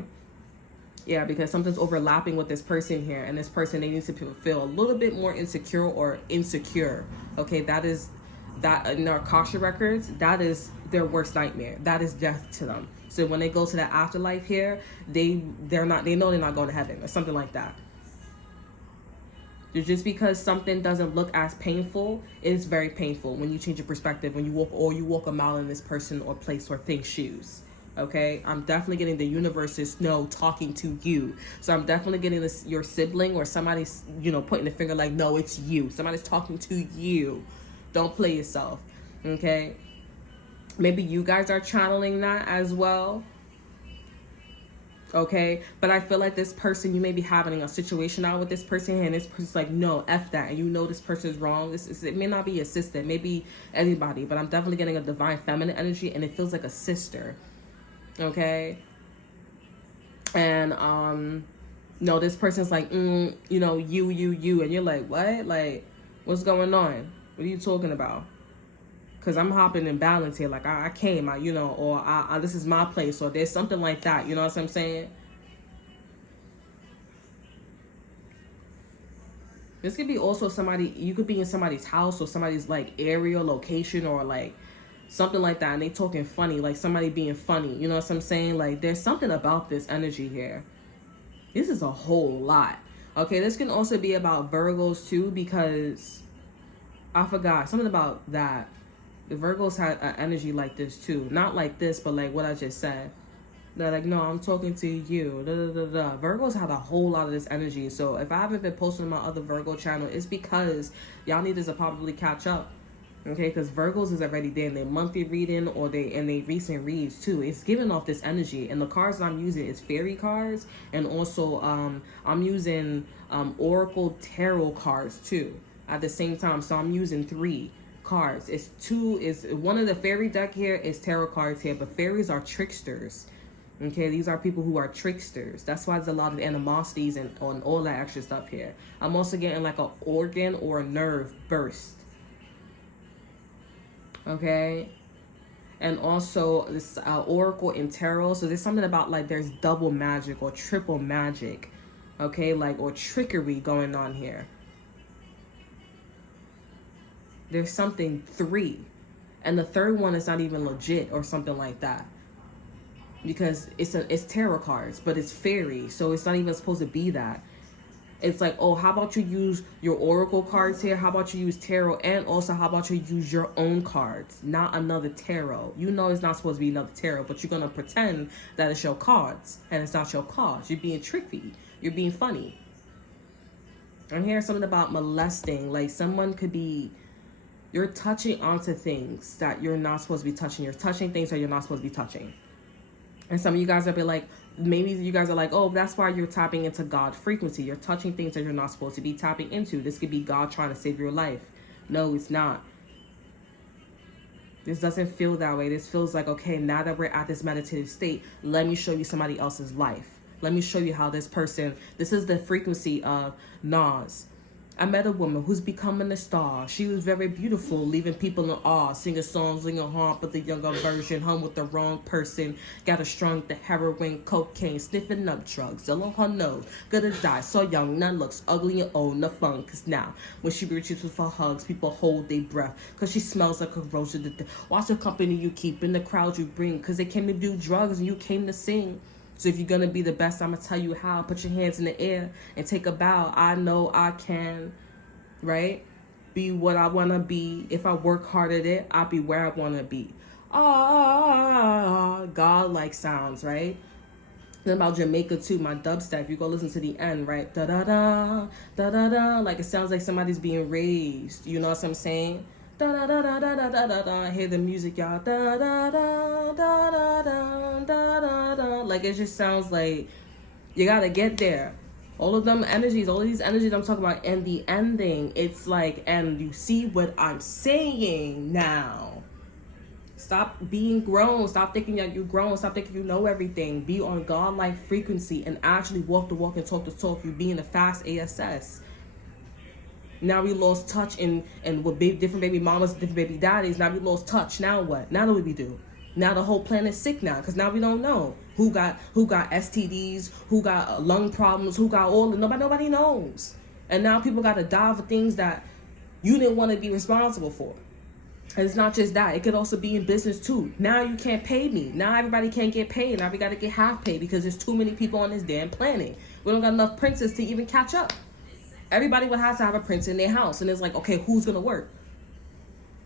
Yeah, because something's overlapping with this person here, and this person, they need to feel a little bit more insecure or insecure. Okay, that in our Akasha records, that is their worst nightmare. That is death to them. So when they go to that afterlife here, they know they're not going to heaven or something like that. Just because something doesn't look as painful, it's very painful when you change your perspective, when you walk a mile in this person or place or thing's shoes. Okay, I'm definitely getting the universe's talking to you. So I'm definitely getting your sibling or somebody's, pointing the finger like, no, it's you. Somebody's talking to you. Don't play yourself. Okay, maybe you guys are channeling that as well. Okay, but I feel like this person, you may be having a situation out with this person, and this person's like, no, F that, and this person's wrong. It may not be your sister, it may be anybody, but I'm definitely getting a divine feminine energy, and it feels like a sister. Okay, and no, this person's like, you, and you're like, what? Like, what's going on? What are you talking about? Because I'm hopping in balance here. Like, I came, or this is my place, or there's something like that. You know what I'm saying? This could be also somebody, you could be in somebody's house or somebody's like area, location, or like something like that, and they talking funny, like somebody being funny. You know what I'm saying? Like, there's something about this energy here. This is a whole lot. Okay, this can also be about Virgos too, because I forgot something about that. The Virgos had an energy like this too. Not like this, but like what I just said. They're like, no, I'm talking to you. Da, da, da, da. Virgos have a whole lot of this energy. So if I haven't been posting on my other Virgo channel, it's because y'all need to probably catch up. Okay, because Virgos is already there in their monthly reading or in their recent reads too. It's giving off this energy. And the cards that I'm using is fairy cards. And also I'm using Oracle Tarot cards too at the same time. So I'm using 3 cards. Is one of the fairy deck here is tarot cards here. But fairies are tricksters. Okay, these are people who are tricksters. That's why there's a lot of animosities and on all that extra stuff here. I'm also getting like an organ or a nerve burst. Okay, and also this Oracle and Tarot. So there's something about like there's double magic or triple magic. okay, like, or trickery going on here. There's something 3, and the third one is not even legit or something like that, because it's tarot cards, but it's fairy, so it's not even supposed to be that. It's like, oh, how about you use your oracle cards here? How about you use tarot? And also, how about you use your own cards, not another tarot? You know it's not supposed to be another tarot, but you're going to pretend that it's your cards, and it's not your cards. You're being tricky. You're being funny. I'm hearing something about molesting. Like, someone could be... You're touching onto things that you're not supposed to be touching. You're touching things that you're not supposed to be touching. And some of you guys will be like, maybe you guys are like, oh, that's why you're tapping into God frequency. You're touching things that you're not supposed to be tapping into. This could be God trying to save your life. No, it's not. This doesn't feel that way. This feels like, okay, now that we're at this meditative state, let me show you somebody else's life. Let me show you how this person, this is the frequency of Nas. I met a woman who's becoming a star. She was very beautiful, leaving people in awe, singing songs in a haunt, but the younger version, hung with the wrong person, got her strung the heroin, cocaine, sniffing up drugs, still on her nose, gonna die, so young, now looks ugly and old, no fun, cause now, when she reaches for her hugs, people hold their breath, cause she smells like a rose of the dead. Watch the company you keep and the crowd you bring, cause they came to do drugs and you came to sing. So if you're going to be the best, I'm going to tell you how. Put your hands in the air and take a bow. I know I can, right? Be what I want to be. If I work hard at it, I'll be where I want to be. God-like sounds, right? Then about Jamaica too, my dubstep, you go listen to the end, right? Da-da-da, da-da-da. Like it sounds like somebody's being raised. You know what I'm saying? Da da da da da da da da da. Hear the music, y'all. Da da da da da da da da da. Like it just sounds like you gotta get there. All of them energies, all of these energies I'm talking about, and the ending, it's like, and you see what I'm saying now. Stop being grown. Stop thinking that you're grown. Stop thinking you know everything. Be on God-like frequency and actually walk the walk and talk the talk. You be in a fast ASS. Now we lost touch and with different baby mamas, different baby daddies. Now we lost touch. Now what? Now what do we do? Now the whole planet's sick now because now we don't know who got STDs, who got lung problems, who got all. Nobody knows. And now people got to die for things that you didn't want to be responsible for. And it's not just that. It could also be in business too. Now you can't pay me. Now everybody can't get paid. Now we got to get half paid because there's too many people on this damn planet. We don't got enough princes to even catch up. Everybody would have to have a prince in their house. And it's like, okay, who's going to work?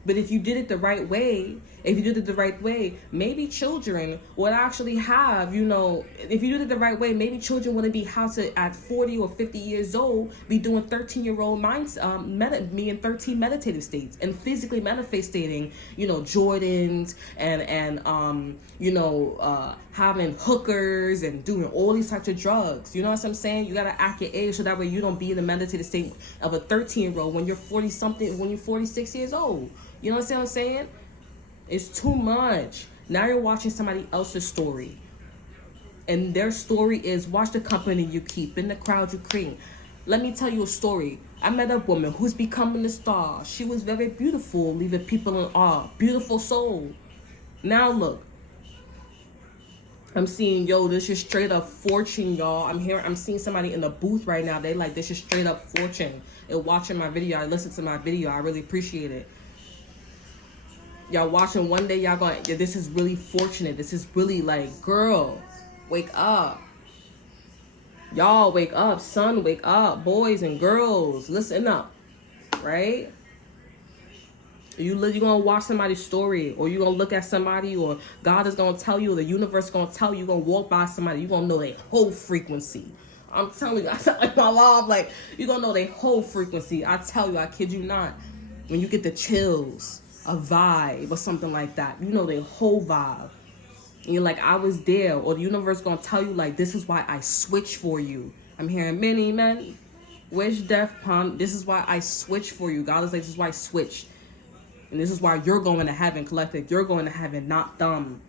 But if you did it the right way, maybe children would actually have, if you did it the right way, maybe children wouldn't be how to, at 40 or 50 years old, be doing 13-year-old minds, me in 13 meditative states and physically manifesting, Jordans and having hookers and doing all these types of drugs. You know what I'm saying? You got to act your age so that way you don't be in the meditative state of a 13-year-old when you're 40-something, when you're 46 years old. You know what I'm saying? It's too much. Now you're watching somebody else's story. And their story is watch the company you keep and the crowd you create. Let me tell you a story. I met a woman who's becoming a star. She was very beautiful, leaving people in awe. Beautiful soul. Now look. I'm seeing, this is straight up fortune, y'all. I'm seeing somebody in the booth right now. They like, this is straight up fortune. And watching my video, I listened to my video. I really appreciate it. Y'all watching one day, y'all going, this is really fortunate. This is really like, girl, wake up. Y'all wake up. Son, wake up. Boys and girls, listen up. Right? You're going to watch somebody's story, or you're going to look at somebody, or God is going to tell you, or the universe is going to tell you, you're going to walk by somebody, you're going to know their whole frequency. I'm telling you, I sound like my mom, like, you're going to know their whole frequency. I tell you, I kid you not. When you get the chills, a vibe or something like that, their whole vibe. And you're like, I was there, or the universe going to tell you, like, this is why I switched for you. I'm hearing many men wish death upon. This is why I switched for you. God is like, this is why I switched. And this is why you're going to heaven, collective. You're going to heaven, not them.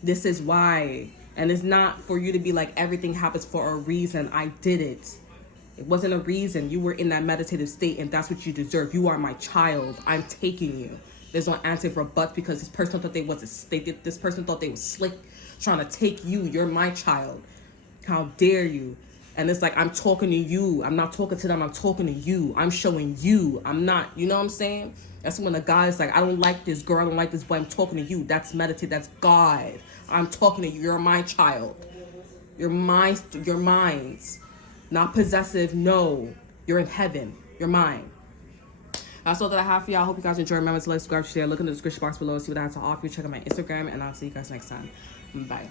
This is why. And it's not for you to be like, everything happens for a reason. I did it. It wasn't a reason. You were in that meditative state, and that's what you deserve. You are my child. I'm taking you. There's no answer for but because this person thought this person thought they was slick trying to take you. You're my child. How dare you? And it's like, I'm talking to you. I'm not talking to them. I'm talking to you. I'm showing you. I'm not, you know what I'm saying? That's when the guy is like, I don't like this girl. I don't like this boy. I'm talking to you. That's meditate. That's God. I'm talking to you. You're my child. You're mine. You're mine. Not possessive. No. You're in heaven. You're mine. That's all that I have for y'all. I hope you guys enjoy. Remember to like, subscribe, share. Look in the description box below. See what I have to offer you. Check out my Instagram. And I'll see you guys next time. Bye.